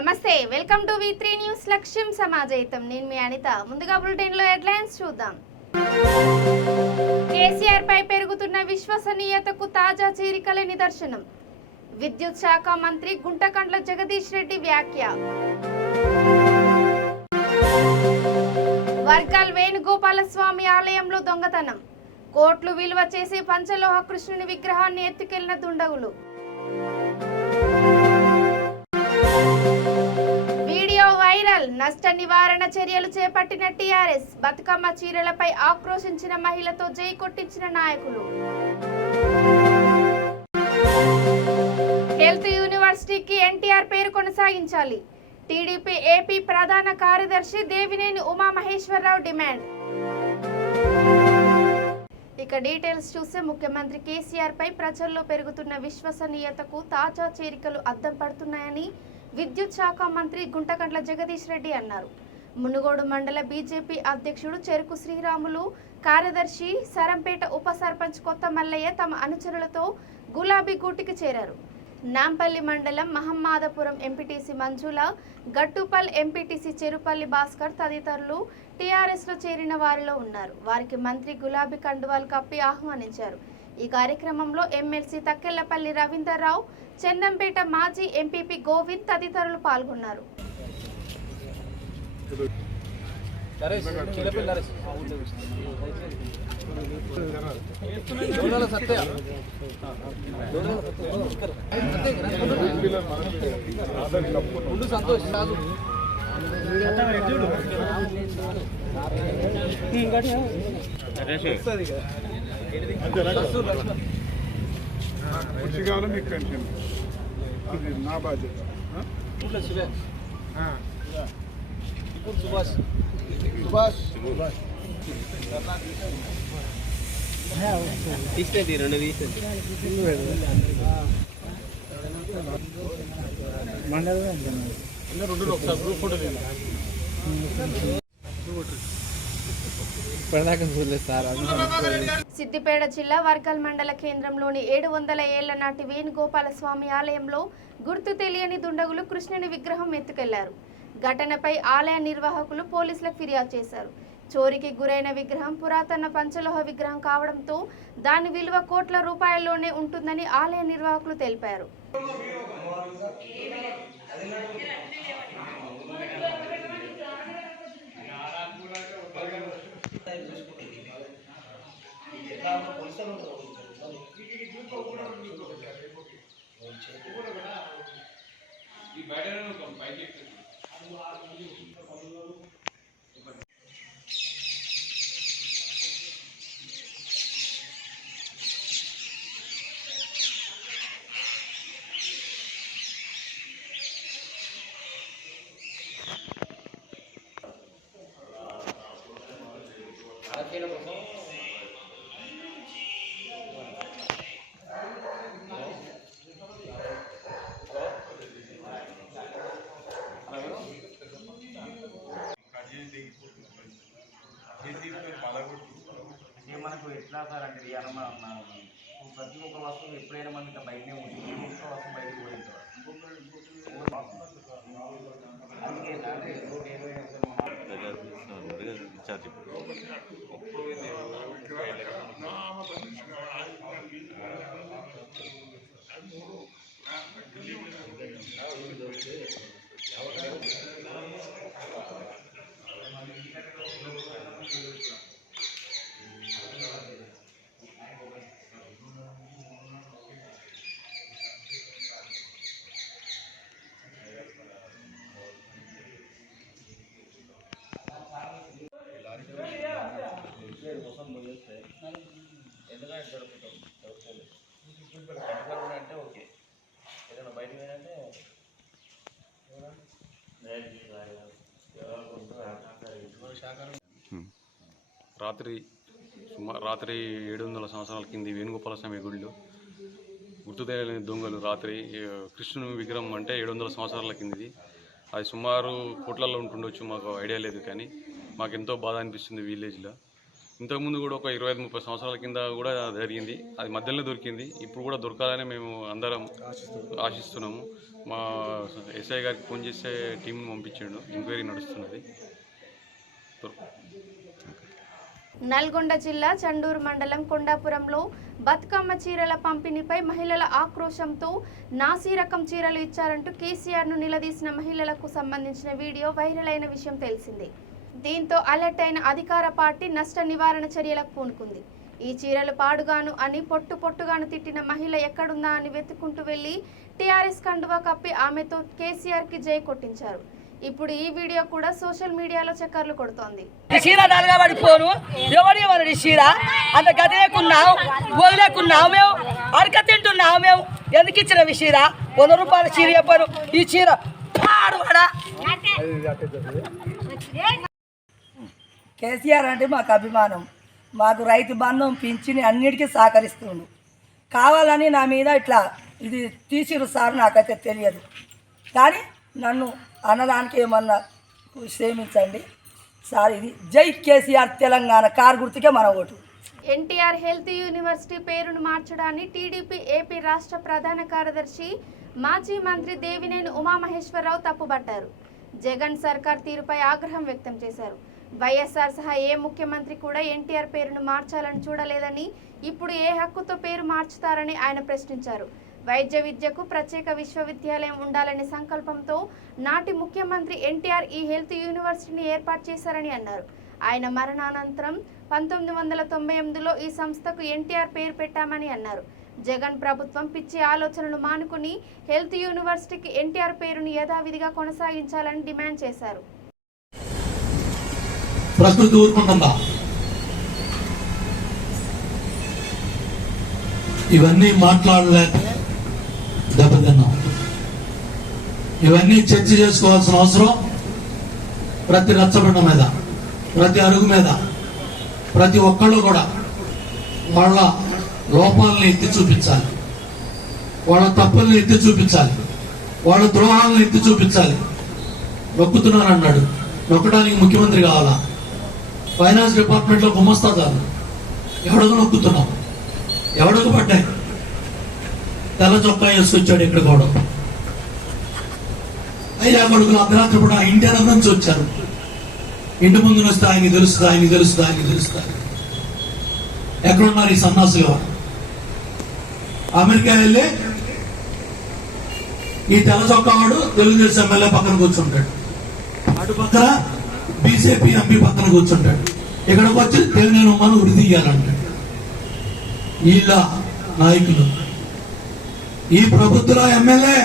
నమస్తే, welcome to V3 news. లక్ష్యం సమాజయితం. నేను మీ అనిత. ముందుగా బులెటిన్ లో హెడ్లైన్స్ చూద్దాం. కేసీఆర్ పై పెరుగుతున్న విశ్వసనీయతకు తాజా చేరికలే నిదర్శనం. విద్యుత్ శాఖ మంత్రి గుంటకండ్ల జగదీష్ రెడ్డి వ్యాఖ్య. వర్గల్ వేణుగోపాల స్వామి ఆలయంలో దొంగతనం. కోట్లు విలువ చేసే పంచలోహ కృష్ణుని విగ్రహాన్ని ఎత్తుకెళ్లిన దుండగులు. Video viral. నష్ట నివారణ చర్యలు చేపట్టిన టీఆర్ఎస్. బతుకమ్మ చీరలపై ఆక్రోశించిన మహిళతో జై కొట్టించిన నాయకులు. హెల్త్ యూనివర్సిటీకి ఎన్టీఆర్ పేరు కొనసాగించాలి. టీడీపీ ఏపీ ప్రధాన కార్యదర్శి దేవినేని ఉమామహేశ్వరరావు డిమాండ్. ఇక డీటెయిల్స్ చూస్తే, ముఖ్యమంత్రి కేసీఆర్ పై ప్రజల్లో పెరుగుతున్న విశ్వసనీయతకు తాజా చేరికలు అద్దం పడుతున్నాయని విద్యుత్ శాఖ మంత్రి గుంటకండ్ల జగదీష్ రెడ్డి అన్నారు. మునుగోడు మండల బీజేపీ అధ్యక్షుడు చెరుకు శ్రీరాములు, కార్యదర్శి సరంపేట ఉప సర్పంచ్ కొత్త మల్లయ్య తమ అనుచరులతో గులాబీ గూటికి చేరారు. నాంపల్లి మండలం మహమ్మాదపురం ఎంపీటీసీ మంజుల, గట్టుపల్ ఎంపీటీసీ చెరుపల్లి భాస్కర్ తదితరులు టీఆర్ఎస్లో చేరిన వారిలో ఉన్నారు. వారికి మంత్రి గులాబీ కండువాలు కప్పి ఆహ్వానించారు. ఈ కార్యక్రమంలో ఎమ్మెల్సీ తక్కెళ్లపల్లి రవీందర్రావు, చందంపేట మాజీ ఎంపీపీ గోవింద్ తదితరులు పాల్గొన్నారు. నా బాధ్యత సుభాష్ సిద్దిపేట జిల్లా వర్గల్ మండల కేంద్రంలోని 700 ఏళ్ల నాటి వేణుగోపాల స్వామి ఆలయంలో గుర్తు తెలియని దుండగులు కృష్ణుని విగ్రహం ఎత్తుకెళ్లారు. ఘటనపై ఆలయ నిర్వాహకులు పోలీసులకు ఫిర్యాదు చేశారు. చోరీకి గురైన విగ్రహం పురాతన పంచలోహ విగ్రహం కావడంతో దాని విలువ కోట్ల రూపాయల్లోనే ఉంటుందని ఆలయ నిర్వాహకులు తెలిపారు. మనకు ఎట్లా సార్ అంటే ప్రతి ఒక్క వస్తువు ఎప్పుడైనా మనకి బయటనే ఉంటుంది. ఇంకొక వస్తువు బయటకు పోయింది. అంటే ఓకే, ఏదైనా బయట పోయినంటే రాత్రి 700 సంవత్సరాల కింది వేణుగోపాల స్వామి గుడిలో గుర్తు తెలియని దొంగలు రాత్రి కృష్ణుని విగ్రహం అంటే 700 సంవత్సరాల కిందిది. అది సుమారు కోట్లలో ఉంటుండొచ్చు, మాకు ఐడియా లేదు. కానీ మాకు ఎంతో బాధ అనిపిస్తుంది. విలేజ్లో ఇంతకుముందు కూడా ఒక 25-30 సంవత్సరాల కింద కూడా జరిగింది, అది మధ్యలో దొరికింది. ఇప్పుడు కూడా దొరకాలని మేము అందరం ఆశిస్తున్నాము. మా ఎస్ఐ గారికి ఫోన్ చేసే టీంని పంపించాడు, ఎంక్వైరీ నడుస్తున్నది. నల్గొండ జిల్లా చండూరు మండలం కొండాపురంలో బతుకమ్మ చీరల పంపిణీపై మహిళల ఆక్రోశంతో నాసీ రకం చీరలు ఇచ్చారంటూ కేసీఆర్ను నిలదీసిన మహిళలకు సంబంధించిన వీడియో వైరల్ అయిన విషయం తెలిసిందే. దీంతో అలర్ట్ అయిన అధికార పార్టీ నష్ట నివారణ చర్యలకు పూనుకుంది. ఈ చీరలు పాడుగాను అని పొట్టుగాను తిట్టిన మహిళ ఎక్కడుందా అని వెతుక్కుంటూ వెళ్లి టీఆర్ఎస్ కండువా కప్పి ఆమెతో కేసీఆర్కి జై కొట్టించారు. ఇప్పుడు ఈ వీడియో కూడా సోషల్ మీడియాలో చక్కర్లు కొడుతోంది. ఎందుకు ఇచ్చిన చీర 100 రూపాయల చీర చెప్పారు. ఈ చీర కేసీఆర్ అంటే మాకు అభిమానం. మాకు రైతు బంధం పింఛని అన్నిటికీ సహకరిస్తుండు. కావాలని నా మీద ఇట్లా ఇది తీసిరు సార్, నాకైతే తెలియదు. కానీ నన్ను అన్నదానికి ఏమన్నా క్షమించండి సార్. ఇది జై కేసీఆర్ తెలంగాణ కారు గుర్తుకే మన ఓటు. ఎన్టీఆర్ హెల్త్ యూనివర్సిటీ పేరును మార్చడాన్ని టీడీపీ ఏపీ రాష్ట్ర ప్రధాన కార్యదర్శి మాజీ మంత్రి దేవినేని ఉమామహేశ్వరరావు తప్పుబట్టారు. జగన్ సర్కార్ తీరుపై ఆగ్రహం వ్యక్తం చేశారు. వైఎస్ఆర్ సహా ఏ ముఖ్యమంత్రి కూడా ఎన్టీఆర్ పేరును మార్చాలని చూడలేదని, ఇప్పుడు ఏ హక్కుతో పేరు మార్చుతారని ఆయన ప్రశ్నించారు. వైద్య విద్యకు ప్రత్యేక విశ్వవిద్యాలయం ఉండాలనే సంకల్పంతో నాటి ముఖ్యమంత్రి ఎన్టీఆర్ ఈ హెల్త్ యూనివర్సిటీని ఏర్పాటు చేశారని అన్నారు. ఆయన మరణానంతరం 1998లో ఈ సంస్థకు ఎన్టీఆర్ పేరు పెట్టామని అన్నారు. జగన్ ప్రభుత్వం పిచ్చి ఆలోచనలు మానుకుని హెల్త్ యూనివర్సిటీకి ఎన్టీఆర్ పేరును యథావిధిగా కొనసాగించాలని డిమాండ్ చేశారు. ప్రకృతి ఊరుకుంటుందా? ఇవన్నీ మాట్లాడలేక దెబ్బతిన్నాం. ఇవన్నీ చర్చ చేసుకోవాల్సిన అవసరం ప్రతి రచ్చబండ మీద, ప్రతి అడుగు మీద, ప్రతి ఒక్కళ్ళు కూడా వాళ్ళ లోపాలని ఎత్తి చూపించాలి, వాళ్ళ తప్పుల్ని ఎత్తి చూపించాలి, వాళ్ళ ద్రోహాలను ఎత్తి చూపించాలి. నొక్కుతున్నాను అన్నాడు, నొక్కడానికి ముఖ్యమంత్రి కావాలా? ఫైనాన్స్ డిపార్ట్మెంట్లో గుమస్తాదారు ఎవడకు నొక్కుతున్నాం, ఎవడకు పడ్డాయి? తెల్ల చొక్కా వేసుకొచ్చాడు ఇక్కడ కూడా. అయ్యా కొడుకులు అర్ధరాత్రి కూడా ఇండియా నుంచి వచ్చారు. ఇంటి ముందు వస్తే ఆయనకి తెలుస్తుంది, ఆయనకి తెలుస్తుంది, ఆయనకి తెలుస్తుంది. ఎక్కడున్నారు ఈ సన్నాసులు? వాడు అమెరికా వెళ్ళి ఈ తెల్ల చొక్కా వాడు తెలుగుదేశం ఎమ్మెల్యే పక్కన కూర్చుంటాడు, అటు పక్కన బీజేపీ ఎంపీ పక్కన కూర్చుంటాడు. ఇక్కడికి వచ్చి దేవినేని ఉమ్మను ఉరి తీయాలంటాడు. వీళ్ళ నాయకులు ఈ ప్రభుత్వంలో ఎమ్మెల్యే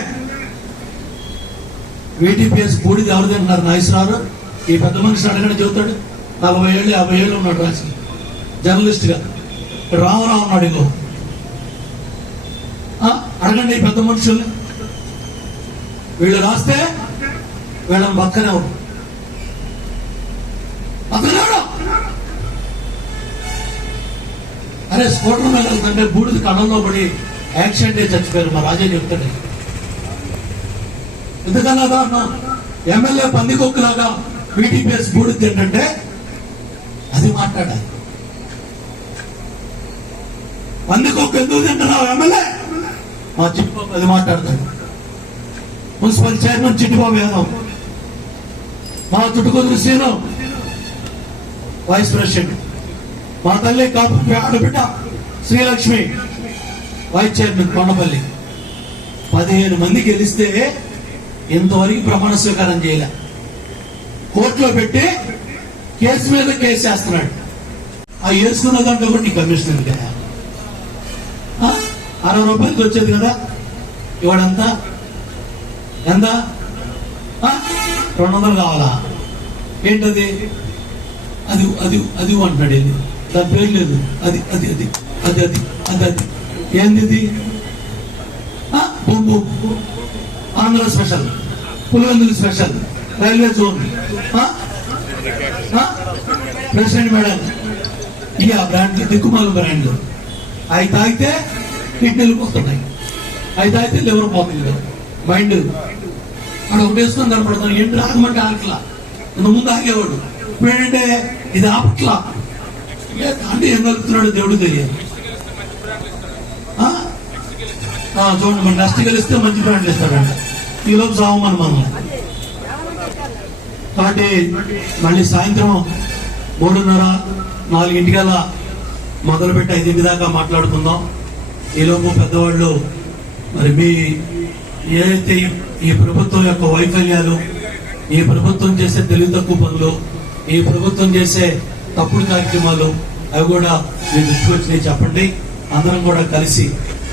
వీటీపీఎస్ బూడిది ఎవరు తింటున్నారు? నాగేశ్వరరావు. ఈ పెద్ద మనిషిని అడగండి చెబుతాడు. 40 ఏళ్ళు 50 ఏళ్ళు ఉన్నాడు రాజకీయ జర్నలిస్ట్ గా. రామారావు ఉన్నాడు. ఇగో అడగండి ఈ పెద్ద మనుషుల్ని. వీళ్ళు రాస్తే వీళ్ళని పక్కనే పక్కనేవాడు. అరే స్కూటర్ మీద వెళ్తుంటే బూడిది కళ్ళంలో పడి యాక్సిడెంట్ అయి చచ్చిపోయారు. మా రాజా చెప్తాడు. ఎందుకన్నా దారుణం? ఎమ్మెల్యే పందికొక్కులాగా వీటీపీఎస్ బూడిది తింటే అది మాట్లాడాలి. పందికొక్కు ఎందుకు తింటున్నావు ఎమ్మెల్యే? మా చిట్టిబాబు అది మాట్లాడతాడు. మున్సిపల్ చైర్మన్ చిట్టిబాబు యాదవ్, మా చుట్టుకొద్దు సీను వైస్ ప్రెసిడెంట్, మా తల్లి కాపు ఆడబిడ్డ శ్రీలక్ష్మి వైస్ చైర్మన్ కొండపల్లి. 15 మంది గెలిస్తే ఇంతవరకు ప్రమాణ స్వీకారం చేయలే. కోర్టులో పెట్టి కేసు మీద కేసు వేస్తున్నాడు. ఆ వేసుకున్న దాంట్లో కూడా నీ కమిషనర్ కదా 60 రూపాయలకి వచ్చేది కదా, ఇవాడంతా ఎంత? 200 కావాలా? ఏంటది? అది అది అది అంటాడు. ఏంది దాని పేరు లేదు. అది అది అది అది అది అది అది ఏంది? బొమ్ము Andhra special, Pulivendula special, railway zone, president madam. ఇక బ్రాండ్ దిక్కుమాలు బ్రాండ్. అవి తాగితే కిడ్నీలు పోతున్నాయి, అవి తాగితే లివర్ పోతుంది. మైండ్ అక్కడ ఒకటి వేసుకొని కనపడుతున్నాను. ఏంటి ఆగమంటే ఆగట్లా. ముందు ఆగేవాడు. ఇప్పుడు ఏంటంటే ఇది ఆపట్లా. అంటే ఏం కలుపుతున్నాడు దేవుడు తెలియదు. చూడండి, మన నెక్స్ట్ గెలిస్తే మంచి బ్రాండ్లు ఇస్తాడంట. ఈలోపు సావమని మనం. కాబట్టి మళ్ళీ సాయంత్రం 3:30, 4 మొదలుపెట్టి 5 దాకా మాట్లాడుకుందాం. ఈలోపు పెద్దవాళ్ళు మరి మీ ఏదైతే ఈ ప్రభుత్వం యొక్క వైఫల్యాలు, ఈ ప్రభుత్వం చేసే తెలివి తక్కువ పనులు, ఈ ప్రభుత్వం చేసే తప్పుడు కార్యక్రమాలు అవి కూడా మీ దృష్టికి వచ్చినాయి చెప్పండి. అందరం కూడా కలిసి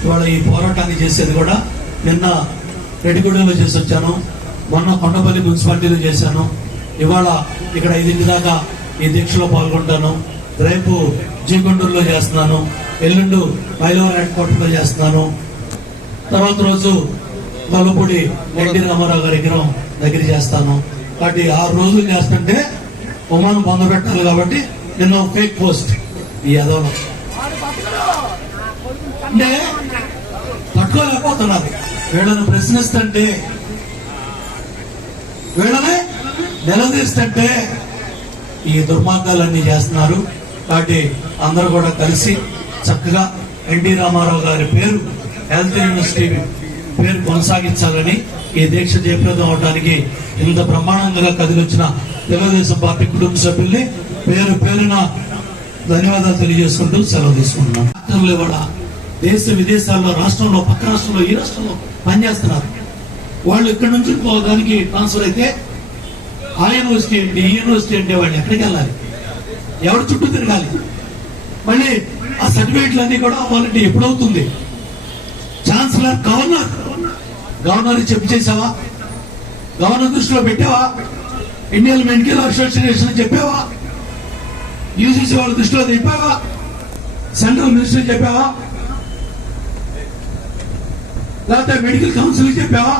ఇవాళ ఈ పోరాటాన్ని చేసేది కూడా నిన్న రెడ్డిగూడెంలో చేసి వచ్చాను, మొన్న కొండపల్లి మున్సిపాలిటీలో చేశాను, ఇవాళ ఇక్కడ 5 దాకా ఈ దీక్షలో పాల్గొంటాను, రేపు జీకొండూరులో చేస్తున్నాను, ఎల్లుండు మైలవరం హెడ్ క్వార్టర్లో చేస్తున్నాను, తర్వాత రోజు గొల్లపూడి ఎన్టీ రామారావు గారి విగ్రహం దగ్గర చేస్తాను. కాబట్టి 6 రోజులు చేస్తుంటే ఉమాను పొందబెట్టాలి. కాబట్టి నిన్న ఫేక్ పోస్ట్ ఈ యదవలో అంటే పట్టుకోలేకపోతున్నారు. వీళ్ళని ప్రశ్నిస్తుంటే, వీళ్ళనే నిలదీస్తుంటే ఈ దుర్మార్గాలన్నీ చేస్తున్నారు. కాబట్టి అందరూ కూడా కలిసి చక్కగా ఎన్టీ రామారావు గారి పేరు, హెల్త్ యూనివర్సిటీ పేరు కొనసాగించాలని, ఈ దీక్ష జయప్రదం అవడానికి ఇంత బ్రహ్మాండంగా కదిలొచ్చిన తెలుగుదేశం పార్టీ కుటుంబ సభ్యుల్ని పేరు పేరున ధన్యవాదాలు తెలియజేసుకుంటూ సెలవు తీసుకుంటున్నాం. డాక్టర్లు కూడా దేశ విదేశాల్లో, రాష్ట్రంలో, పక్క రాష్ట్రంలో, ఈ రాష్ట్రంలో పనిచేస్తున్నారు. వాళ్ళు ఇక్కడి నుంచి ఇంకోదానికి ట్రాన్స్ఫర్ అయితే ఆ యూనివర్సిటీ ఏంటి, ఈ యూనివర్సిటీ అంటే వాళ్ళు ఎక్కడికి వెళ్ళాలి, ఎవరు చుట్టూ తిరగాలి, మళ్ళీ ఆ సర్టిఫికేట్లు అన్ని కూడా వాళ్ళంటే ఎప్పుడవుతుంది? ఛాన్సలర్, గవర్నర్ చెప్పి చేసావా? గవర్నర్ దృష్టిలో పెట్టావా? ఇండియన్ మెడికల్ అసోసియేషన్ చెప్పావా? యూజీసీ వాళ్ళ దృష్టిలో చెప్పావా? సెంట్రల్ మినిస్టర్ చెప్పావా? లేకపోతే మెడికల్ కౌన్సిల్ చెప్పావా?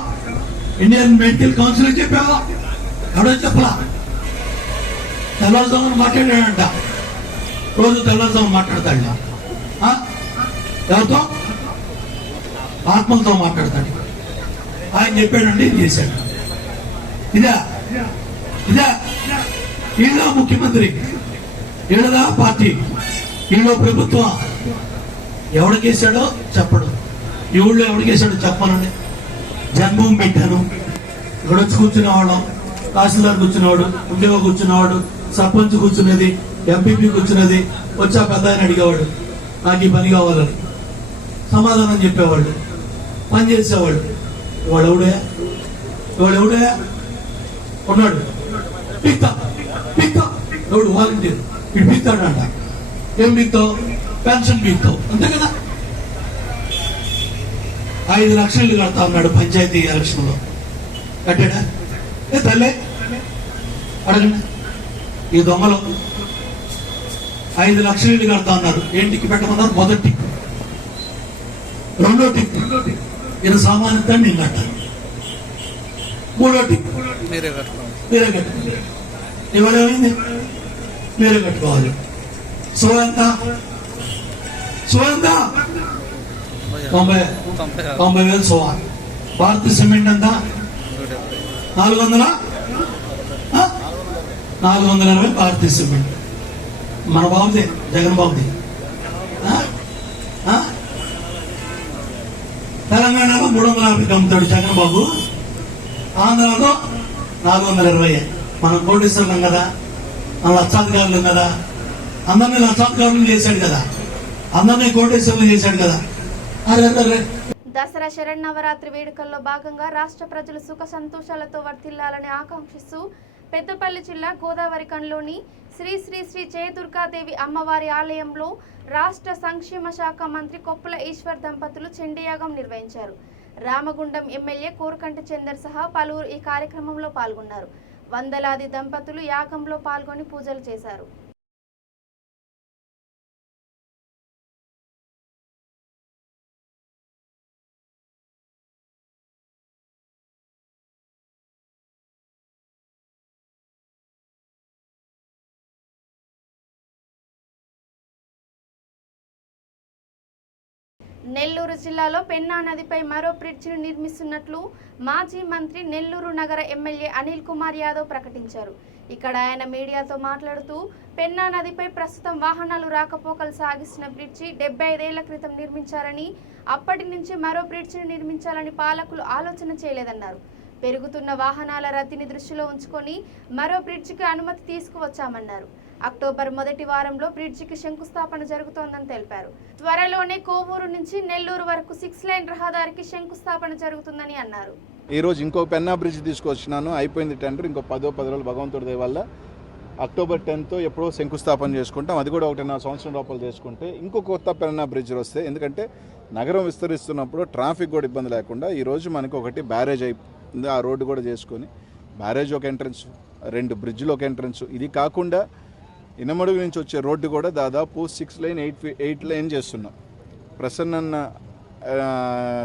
ఇండియన్ మెడికల్ కౌన్సిల్ చెప్పావా? ఎవడో చెప్పలా. తెల్లవారుజామున మాట్లాడాడంట, రోజు తెల్లవారుజామున మాట్లాడతాడు. ఎవరితో? ఆత్మలతో మాట్లాడతాడు. ఆయన చెప్పాడండి, చేశాడు. ఇదా ఈళ్ళ ముఖ్యమంత్రి, ఈళ్ళదా పార్టీ, ఈళ్ళ ప్రభుత్వం. ఎవడికేసాడో చెప్పడు, ఈ ఊళ్ళో ఎవడికేసాడో చెప్పానండి. జన్మభూమి పెట్టాను, ఇక్కడ వచ్చి కూర్చునేవాళ్ళం, తహసీల్దార్ కూర్చునేవాడు, ఎంపీఓ కూర్చునేవాడు, సర్పంచ్ కూర్చునేది, ఎంపీపీ కూర్చునేది, వచ్చా పెద్ద ఆయన అడిగేవాడు నాకు ఈ పని కావాలని, సమాధానం చెప్పేవాళ్ళు, పని చేసేవాళ్ళు. ఇవాడు ఎవడే ఉన్నాడు, పీక్తా ఎవడు వాలంటీర్, ఇటు పీక్తాడంట. ఏం పీక్తావు? పెన్షన్ పీక్తావు, అంతే కదా. 5 లక్షలు కడతా ఉన్నాడు పంచాయతీ ఎలక్షన్ లో, కట్టాడా? తల్లే అడగండి. ఈ దొంగలు 5 లక్షలు కడతా ఉన్నారు. ఏం టిక్కి పెట్టమన్నారు? మొదటి టిక్, రెండో టిక్ ఈయన సామాన్యత నేను కట్టాలి, మూడో టిక్ మీరే కట్టుకోవాలి. ఇవాళ ఏమైంది? మీరే కట్టుకోవాలి. సో ఎంత? 90,000 సోవా. భారతీయ సిమెంట్ ఎంత? 420 భారతీయ సిమెంట్. మన బాబుదే, జగన్ బాబుది. తెలంగాణలో 350 అమ్ముతాడు జగన్ బాబు, ఆంధ్రాలో 420. మనం కోటేశ్వరులం కదా, మన లక్షాధికారులం కదా, అందరినీ లక్షాధికారులు చేశాడు కదా, అందరినీ కోటేశ్వరులు చేశాడు కదా. అరే దసరా శరన్నవరాత్రి వేడుకల్లో భాగంగా రాష్ట్ర ప్రజలు సుఖ సంతోషాలతో వర్ధిల్లాలని ఆకాంక్షిస్తూ పెద్దపల్లి జిల్లా గోదావరిఖండ్లోని శ్రీ శ్రీ శ్రీ జయదుర్గాదేవి అమ్మవారి ఆలయంలో రాష్ట్ర సంక్షేమ శాఖ మంత్రి కొప్పుల ఈశ్వర్ దంపతులు చండీయాగం నిర్వహించారు. రామగుండం ఎమ్మెల్యే కోరకంటి చందర్ సహా పలువురు ఈ కార్యక్రమంలో పాల్గొన్నారు. వందలాది దంపతులు యాగంలో పాల్గొని పూజలు చేశారు. నెల్లూరు జిల్లాలో పెన్నా నదిపై మరో బ్రిడ్జిను నిర్మిస్తున్నట్లు మాజీ మంత్రి నెల్లూరు నగర ఎమ్మెల్యే అనిల్ కుమార్ యాదవ్ ప్రకటించారు. ఇక్కడ ఆయన మీడియాతో మాట్లాడుతూ పెన్నా నదిపై ప్రస్తుతం వాహనాలు రాకపోకలు సాగిస్తున్న బ్రిడ్జి 75 ఏళ్ల క్రితం నిర్మించారని, అప్పటి నుంచి మరో బ్రిడ్జిను నిర్మించాలని పాలకులు ఆలోచన చేయలేదన్నారు. పెరుగుతున్న వాహనాల రద్దీని దృష్టిలో ఉంచుకొని మరో బ్రిడ్జికి అనుమతి తీసుకువచ్చామన్నారు. అక్టోబర్ మొదటి వారంలో బ్రిడ్జికి శంకుస్థాపన జరుగుతోందని తెలిపారు. త్వరలోనే కోవూరు నుంచి నెల్లూరు వరకు 6 లైన్ రహదారికి శంకుస్థాపన జరుగుతుందని అన్నారు. ఈరోజు ఇంకో పెన్నా బ్రిడ్జ్ తీసుకొచ్చినాను, అయిపోయింది టెండర్. ఇంకో 10 రోజులు భగవంతుడి దయ వల్ల అక్టోబర్ 10th ఎప్పుడో శంకుస్థాపన చేసుకుంటాం. అది కూడా 1.5 సంవత్సరం లోపల చేసుకుంటే ఇంకో కొత్త పెన్నా బ్రిడ్జ్ వస్తాయి. ఎందుకంటే నగరం విస్తరిస్తున్నప్పుడు ట్రాఫిక్ కూడా ఇబ్బంది లేకుండా ఈరోజు మనకి ఒకటి బ్యారేజ్ అయిపోయింది, ఆ రోడ్డు కూడా చేసుకొని బ్యారేజ్ ఒక ఎంట్రన్స్, 2 బ్రిడ్జ్లు ఒక ఎంట్రన్స్. ఇది కాకుండా ఇనమడుగు నుంచి వచ్చే రోడ్డు కూడా దాదాపు 6 లైన్ 8 లైన్ చేస్తున్నాం. ప్రసన్న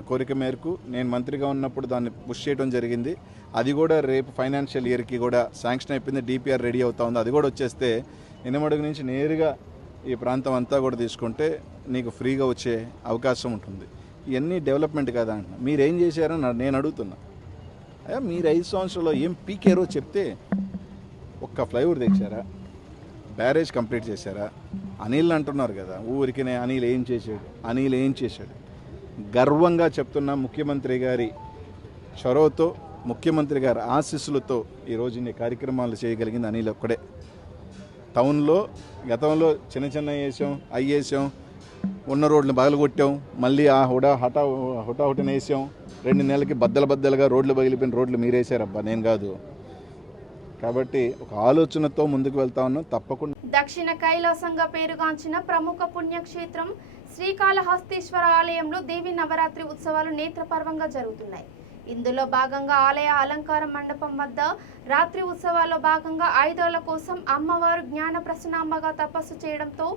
కోరిక మేరకు నేను మంత్రిగా ఉన్నప్పుడు దాన్ని పుష్ చేయడం జరిగింది. అది కూడా రేపు ఫైనాన్షియల్ ఇయర్కి కూడా శాంక్షన్ అయిపోయింది, డిపిఆర్ రెడీ అవుతా ఉంది. అది కూడా వచ్చేస్తే ఇనమడుగు నుంచి నేరుగా ఈ ప్రాంతం అంతా కూడా తీసుకుంటే నీకు ఫ్రీగా వచ్చే అవకాశం ఉంటుంది. ఇవన్నీ డెవలప్మెంట్ కదా అంటున్నా. మీరేం చేశారని నేను అడుగుతున్నా. అయ్యా, మీరు 5 సంవత్సరాల్లో ఏం పీకేరో చెప్తే. ఒక్క ఫ్లైఓవర్ తెచ్చారా? బ్యారేజ్ కంప్లీట్ చేశారా? అనిల్ అంటున్నారు కదా, ఊరికినే అనిల్ ఏం చేశాడు? గర్వంగా చెప్తున్నా, ముఖ్యమంత్రి గారి చొరవతో, ముఖ్యమంత్రి గారి ఆశీస్సులతో ఈరోజు ఇన్ని కార్యక్రమాలు చేయగలిగింది అనిల్ ఒక్కడే. టౌన్లో గతంలో చిన్న వేసాం, వేసాం, ఉన్న రోడ్లు పగలగొట్టాం, మళ్ళీ ఆ హుటాహుటిన వేసాం. 2 నెలలకి బద్దలుగా రోడ్లు పగిలిపోయిన రోడ్లు మీరేసారబ్బా, నేను కాదు. కాబట్టి ఒక ఆలోచనతో ముందుకు వెళ్తా ఉన్నాం. తప్పకుండా దక్షిణ కైలాసంగా పేరుగాంచిన ప్రముఖ పుణ్యక్షేత్రం శ్రీకాళహస్తీశ్వర ఆలయంలో దేవి నవరాత్రి ఉత్సవాలు నేత్రపర్వంగా జరుగుతున్నాయి. ఇందులో భాగంగా ఆలయ అలంకార మండపం వద్ద రాత్రి ఉత్సవాల్లో భాగంగా ఆయుధాల కోసం అమ్మవారు జ్ఞాన ప్రసన్నాంబగా తపస్సు చేయడంతో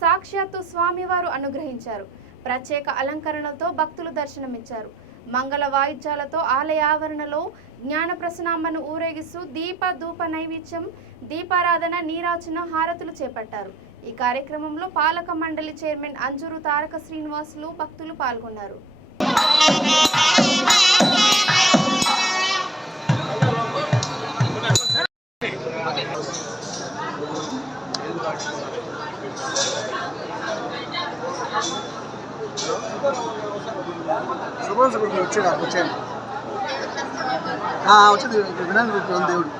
సాక్షాత్తు స్వామివారు అనుగ్రహించారు. ప్రత్యేక అలంకరణలతో భక్తులు దర్శనమిచ్చారు. మంగళ వాయిద్యాలతో ఆలయ ఆవరణలో జ్ఞాన ప్రసన్నాంబను ఊరేగిస్తూ దీప ధూప నైవేద్యం, దీపారాధన, నీరాజన, హారతులు చేపట్టారు. ఈ కార్యక్రమంలో పాలక మండలి చైర్మన్ అంజూరు తారక శ్రీనివాసులు, భక్తులు పాల్గొన్నారు. వచ్చింది వినాయకుడు దేవుడు.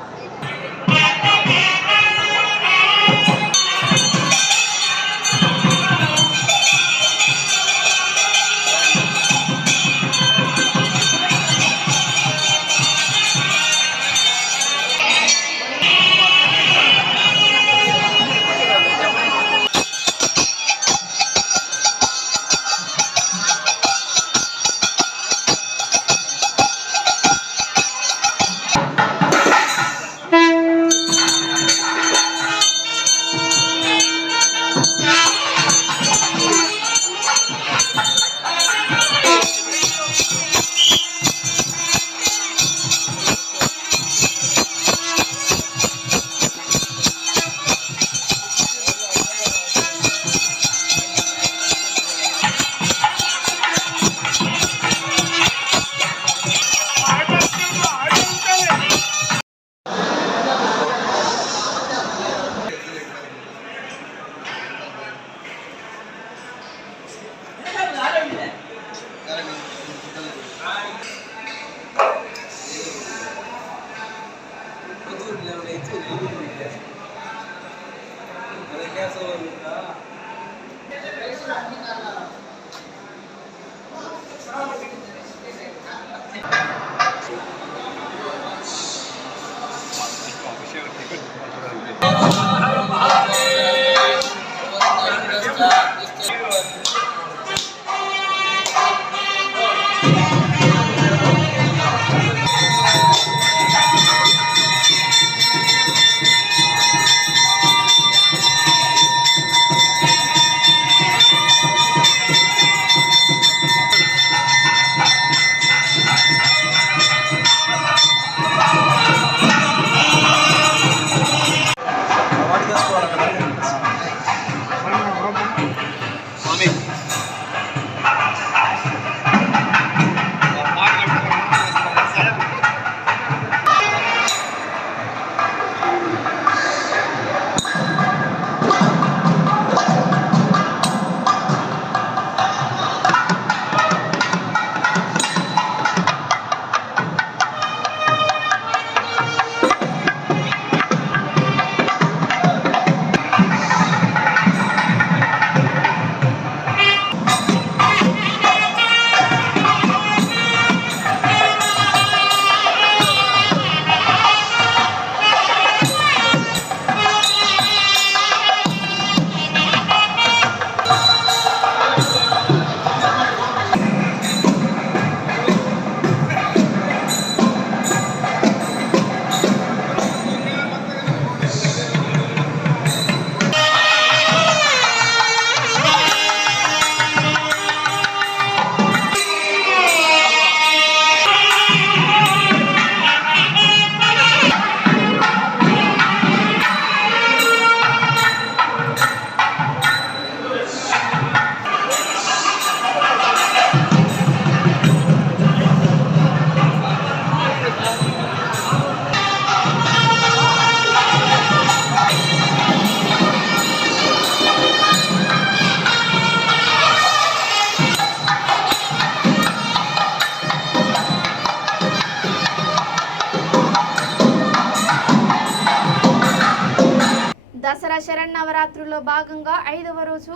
దసరా శరన్నవరాత్రుల్లో భాగంగా 5వ రోజు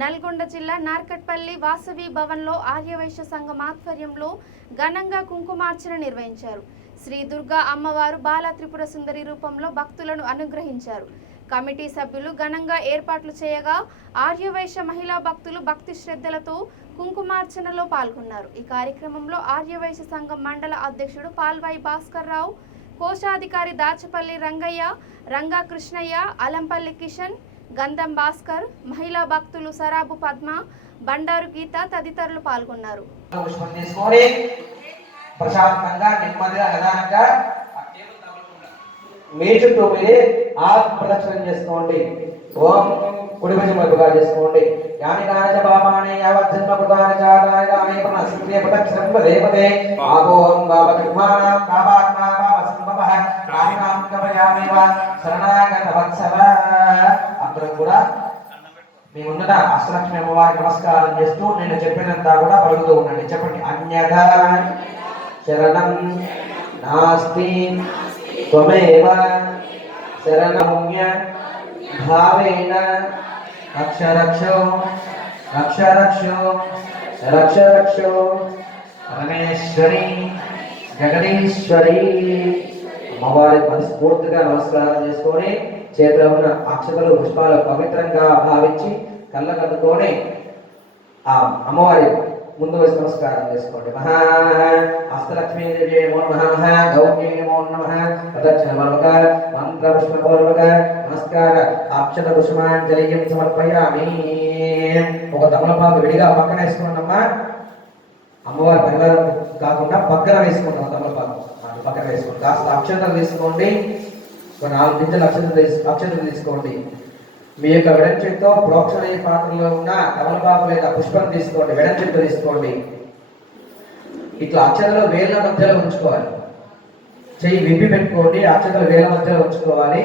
నల్గొండ జిల్లా నార్కట్పల్లి వాసవి భవన్లో ఆర్యవైశ్య సంఘం ఆధ్వర్యంలో ఘనంగా కుంకుమార్చన నిర్వహించారు. శ్రీ దుర్గా అమ్మవారు బాల త్రిపుర సుందరి రూపంలో భక్తులను అనుగ్రహించారు. కమిటీ సభ్యులు ఘనంగా ఏర్పాట్లు చేయగా ఆర్యవైశ్య మహిళా భక్తులు భక్తి శ్రద్ధలతో కుంకుమార్చనలో పాల్గొన్నారు. ఈ కార్యక్రమంలో ఆర్యవైశ్య సంఘం మండల అధ్యక్షుడు పాల్వాయి భాస్కర్ రావు, కోశాధికారి దాచపల్లి రంగయ్య, రంగా కృష్ణయ్య, అలంపల్లి కిషన్, గంధం భాస్కర్, మహిళా భక్తులు సరాబు పద్మ, బండారు గీత తదితరులు పాల్గొన్నారు. ప్రశాంతంగా నెమ్మదిగా నిదానంగా మీ చుట్టూ మీరే ఆత్మ ప్రదక్షిణ చేసుకోండి. ఓం కుడి భుజం వైపుగా చేసుకోండి. యాని కాని చ పాపాని యావత్ జన్మ కృతాని చ తాని తాని పునః ప్రదక్షిణం వదేవతే ఆగోం భావకర్మాణం పాపాత్మా పాపసంభవః ప్రాణినాం కపయామేవ శరణాగత వత్సవ. అందరూ కూడా మీ ముందట అష్టలక్ష్మి అమ్మవారికి నమస్కారం చేస్తూ నేను చెప్పినంతా కూడా పలుకుతూ ఉండండి. చెప్పండి. అన్యథా శరణం నాస్తి త్వమేవ శరణమ్య భావేన రక్ష రక్షో రక్ష రక్షో రక్ష రక్షో పరమేశ్వరి జగదీశ్వరి. అమ్మవారి మనస్ఫూర్తిగా నమస్కారం చేసుకొని చేతిలో ఉన్న అక్షతలు పుష్పాలు పవిత్రంగా భావించి కళ్ళకద్దుకొని ఆ అమ్మవారి ముందు వచ్చి నమస్కారం చేసుకోండి. మహా హస్తలక్ష్మీ దేవి నమో నమః, గౌరీ నమో నమః, ప్రదక్షిణ పూర్వక మంత్ర పుష్ప పూర్వక నమస్కార అక్షత పుష్పాంజలిం సమర్పయామి. ఒక తమలపాకు విడిగా పక్కన వేసుకోండమ్మా. అమ్మవారి పరివారం కాకుండా పక్కన వేసుకుంటాం. తమలపాకు పక్కన వేసుకోండి. కాస్త అక్షతలు తీసుకోండి. ఒక 4 గింజల అక్షతలు తీసుకోండి. మీ యొక్క వెడంచెతో ప్రోక్షణీయ పాత్రలో ఉన్న తమలపాకు లేదా పుష్పం తీసుకోండి. వెడంచెట్టు తీసుకోండి. ఇట్లా అక్షతలు వేళ్ల మధ్యలో ఉంచుకోవాలి. చెయ్యి విప్పి పెట్టుకోండి. అక్షతలు వేళ్ల మధ్యలో ఉంచుకోవాలి.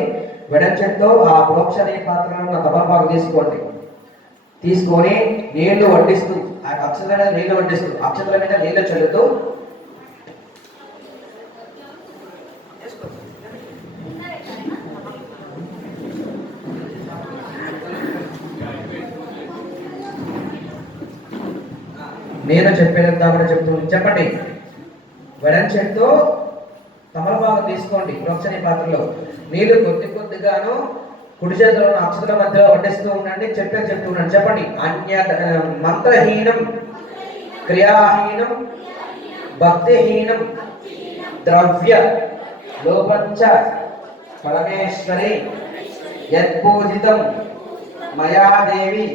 వెడంచెట్తో ఆ ప్రోక్షణీయ పాత్రలో ఉన్న తమలపాకు తీసుకోండి. తీసుకొని నీళ్లు వడ్డిస్తూ ఆ అక్షతల మీద నీళ్లు వడ్డిస్తూ అక్షతల మీద నీళ్లు చల్లుతూ నేను చెప్పేదంతా కూడా చెప్తుంది. చెప్పండి. వెడంచెట్తో తమలపాకు తీసుకోండి. ప్రోక్షణీయ పాత్రలో నీళ్లు కొద్ది కొద్దిగాను కుడి చేతిలో అక్షతల మధ్యలో వడ్డిస్తూ ఉండండి. చెప్తూ ఉండండి. చెప్పండి. అన్య మంత్రహీనం క్రియాహీనం భక్తిహీనం ద్రవ్య లోపంచ పరమేశ్వరి యత్పూజితం మయా దేవి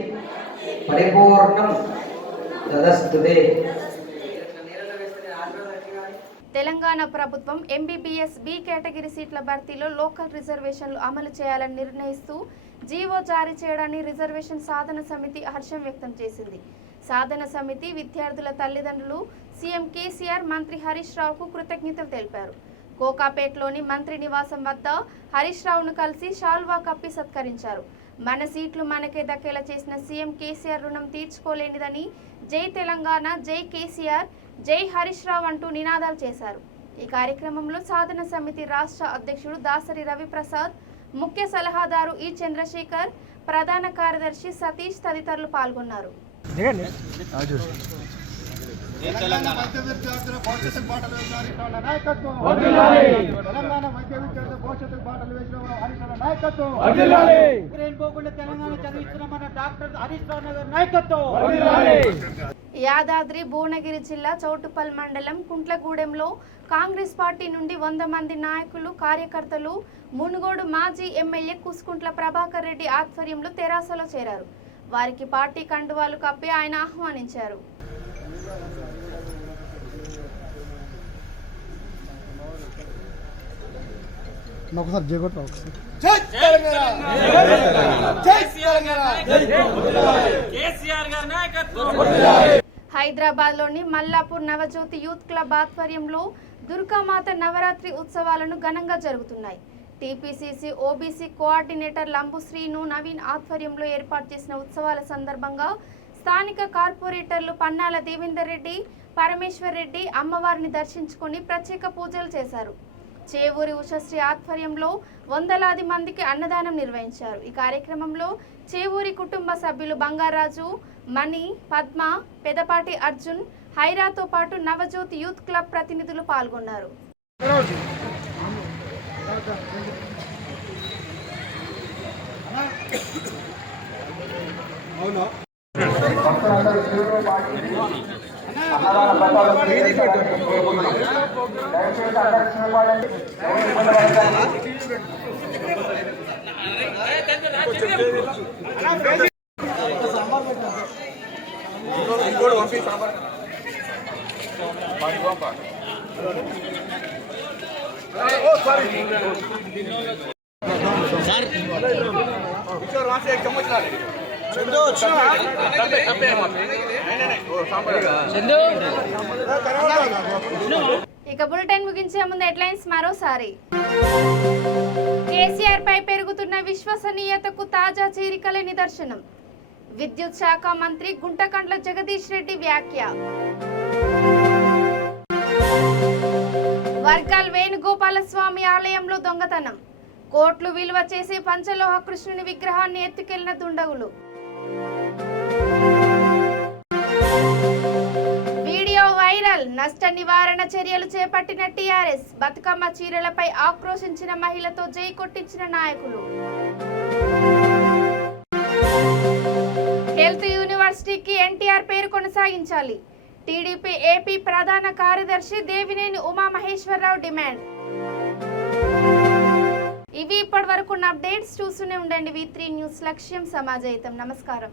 పరిపూర్ణం తదస్తుతే. తెలంగాణ ప్రభుత్వం ఎంబీబీఎస్ బి కేటగిరీ సీట్ల భర్తీలో లోకల్ రిజర్వేషన్లు అమలు చేయాలని నిర్ణయిస్తూ జీవో జారీ చేయడాన్ని రిజర్వేషన్ సాధన సమితి హర్షం వ్యక్తం చేసింది. సాధన సమితి విద్యార్థుల తల్లిదండ్రులు సీఎం కేసీఆర్, మంత్రి హరీష్ రావుకు కృతజ్ఞతలు తెలిపారు. కోకాపేట్లోని మంత్రి నివాసం వద్ద హరీష్ రావును కలిసి షాల్వా కప్పి సత్కరించారు. మన సీట్లు మనకే దక్కేలా చేసిన సీఎం కేసీఆర్ రుణం తీర్చుకోలేనిదని జై తెలంగాణ, జై కేసీఆర్, జై హరీష్ రావు అంటూ నినాదాలు చేశారు. ఈ కార్యక్రమంలో సాధన సమితి రాష్ట్ర అధ్యక్షుడు దాసరి రవిప్రసాద్, ముఖ్య సలహాదారు ఈ చంద్రశేఖర్, ప్రధాన కార్యదర్శి సతీష్ తదితరులు పాల్గొన్నారు. తెలంగాణ వైద్య విద్యార్థుల భవిష్యత్తు బాటలు వేసిన హరీశ్రావుల నాయకత్వం. తెలంగాణ వైద్య విద్యార్థుల భవిష్యత్తు బాటలు వేసిన హరీశ్రావుల నాయకత్వం. పోకుండా తెలంగాణ చదివిస్తున్న మన డాక్టర్ హరీశ్రావు నగర్ నాయకత్వం. యాదాద్రి భువనగిరి జిల్లా చౌటుపల్ మండలం కుంట్లగూడెంలో కాంగ్రెస్ పార్టీ నుండి 100 మంది నాయకులు, కార్యకర్తలు మునుగోడు మాజీ ఎమ్మెల్యే కుస్కుంట్ల ప్రభాకర్ రెడ్డి ఆధ్వర్యంలో తెరాసలో చేరారు. వారికి పార్టీ కండువాలు కప్పి ఆయన ఆహ్వానించారు. హైదరాబాద్ లోని మల్లాపూర్ నవజ్యోతి యూత్ క్లబ్ ఆధ్వర్యంలో దుర్గామాత నవరాత్రి ఉత్సవాలను ఘనంగా జరుగుతున్నాయి. TPCC OBC coordinator Lambu Srinu Naveen ఆధ్వర్యంలో ఏర్పాటు చేసిన ఉత్సవాల సందర్భంగా స్థానిక కార్పొరేటర్లు పన్నాల దేవేందర్ రెడ్డి, పరమేశ్వర్ రెడ్డి అమ్మవారిని దర్శించుకొని ప్రత్యేక పూజలు చేశారు. చేవూరి ఉషశ్రీ ఆధ్వర్యంలో వందలాది మందికి అన్నదానం నిర్వహించారు. ఈ కార్యక్రమంలో చేవూరి కుటుంబ సభ్యులు బంగారాజు, మణి, పద్మ, పెదపాటి అర్జున్, హైరాతో పాటు నవజ్యోతి యూత్ క్లబ్ ప్రతినిధులు పాల్గొన్నారు. ఇక బులెటిన్ ముగించే ముందు హెడ్లైన్స్ మరోసారి. కేసీఆర్ పై పెరుగుతున్న విశ్వసనీయతకు తాజా చేరికలే నిదర్శనం. విద్యుత్ శాఖ మంత్రి గుంటకండ్ల జగదీష్ రెడ్డి వ్యాఖ్య. వర్గల్ వేణుగోపాల స్వామి ఆలయంలో దొంగతనం. కోట్లు విలువ చేసే పంచలోహ కృష్ణుని విగ్రహాన్ని ఎత్తుకెళ్లిన దుండగులు. Video viral. నష్ట నివారణ చర్యలు చేపట్టిన టీఆర్ఎస్. బతుకమ్మ చీరలపై ఆక్రోశించిన మహిళతో జై కొట్టించిన నాయకులు. హెల్త్ యూనివర్సిటీకి ఎన్టీఆర్ పేరు కొనసాగించాలి. టీడీపీ ఏపీ ప్రధాన కార్యదర్శి దేవినేని ఉమామహేశ్వరరావు డిమాండ్. ఇవి ఇప్పటి వరకు అప్డేట్స్. చూస్తూనే ఉండండి V3 న్యూస్. లక్ష్యం సమాజహితం. నమస్కారం.